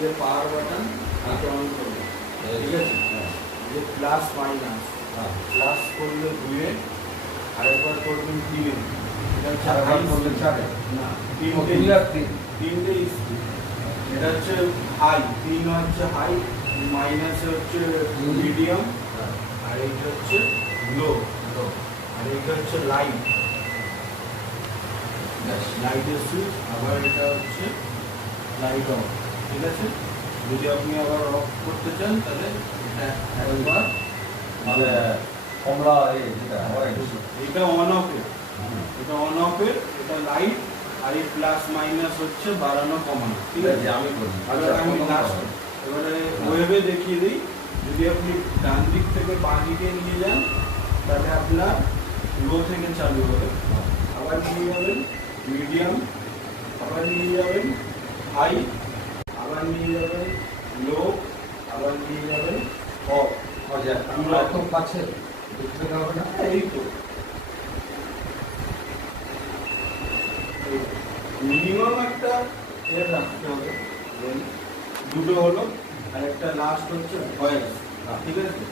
যে power button এটা on করবে, ঠিক আছে? যে প্লাস মাইনাস, প্লাস করলে 2 এ, আরেকবার করবেন 3 এ, এটা হচ্ছে হাই করলে 4 এ, না 3টে স্পিড। এটা হচ্ছে হাই, 3 হচ্ছে হাই, মাইনাস হচ্ছে মিডিয়াম, আর এটা হচ্ছে লো, আর এটা হচ্ছে লাইট, লাইটের সুইচ। আবার এটা হচ্ছে লাইট অফ, ঠিক আছে? যদি আপনি আবার অফ করতে চান তাহলে এটা একবার মানে কমলা এটা অন অফের, এটা অন অফের, এটা লাইট, আর এই প্লাস মাইনাস হচ্ছে বাড়ানো কমানো, ঠিক আছে? আমি করি। আমি লাস্ট এবারে ওয়েবে দেখিয়ে দিই। যদি আপনি ডান দিক থেকে বাঁ দিকে নিয়ে যান তাহলে আপনার লো থেকে চালু হবে, আবার নিয়ে যাবেন মিডিয়াম, আবার নিয়ে যাবেন হাই, আবার নিয়ে যাবেন লো, আবার নিয়ে যাবেন অফ। আমরা একদম কাছে দেখতে হবে না। এই তো মিনিমাম একটা এর রাখতে হবে, দুটো হলো, আর একটা লাস্ট হচ্ছে ভয়েস, ঠিক আছে?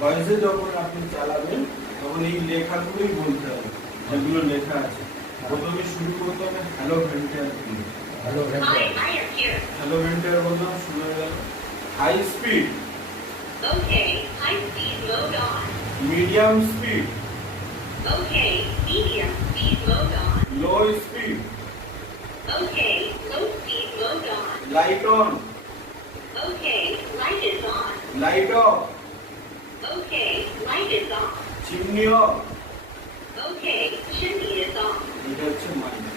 ভয়েসে যখন আপনি চালাবেন তখন এই লেখাগুলোই বলতে হবে, যেগুলো লেখা আছে। প্রথমে শুরু করতে হবে হ্যালো ভেন্টিয়ার দিয়ে, হ্যালো হ্যালো ভেন্টিয়ার বললাম, শুরু হয়ে গেল। High speed, Okay, high speed load on. Medium speed, Okay, medium speed load on. Low speed, Okay, low speed load on. Light on, Okay, light is on. Light off, Okay, light is on. Chimney off. Okay, chimney is on. এটা হচ্ছে minus.